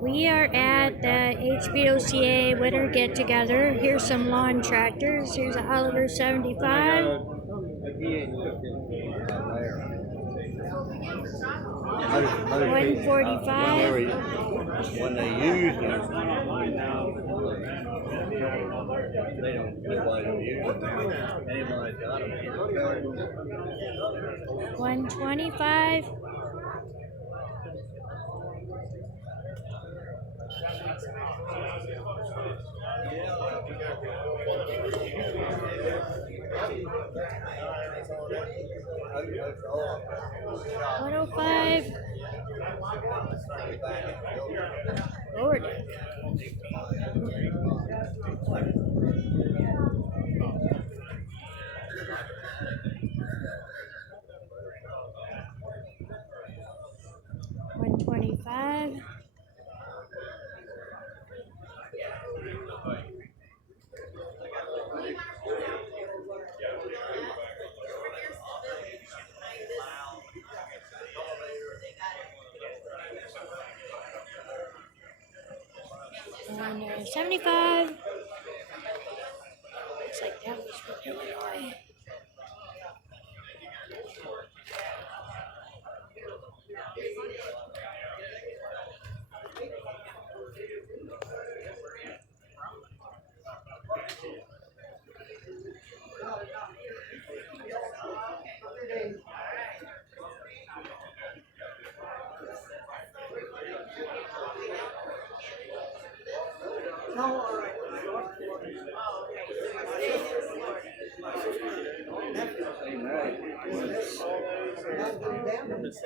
We are at the HBOCA winter get together. Here's some lawn tractors. Here's a Oliver 75. 145. When they use them, they don't look like they use them. Anybody got them? 125. 105. Lord. 125. 75. Looks like that was from Illinois. 'Cause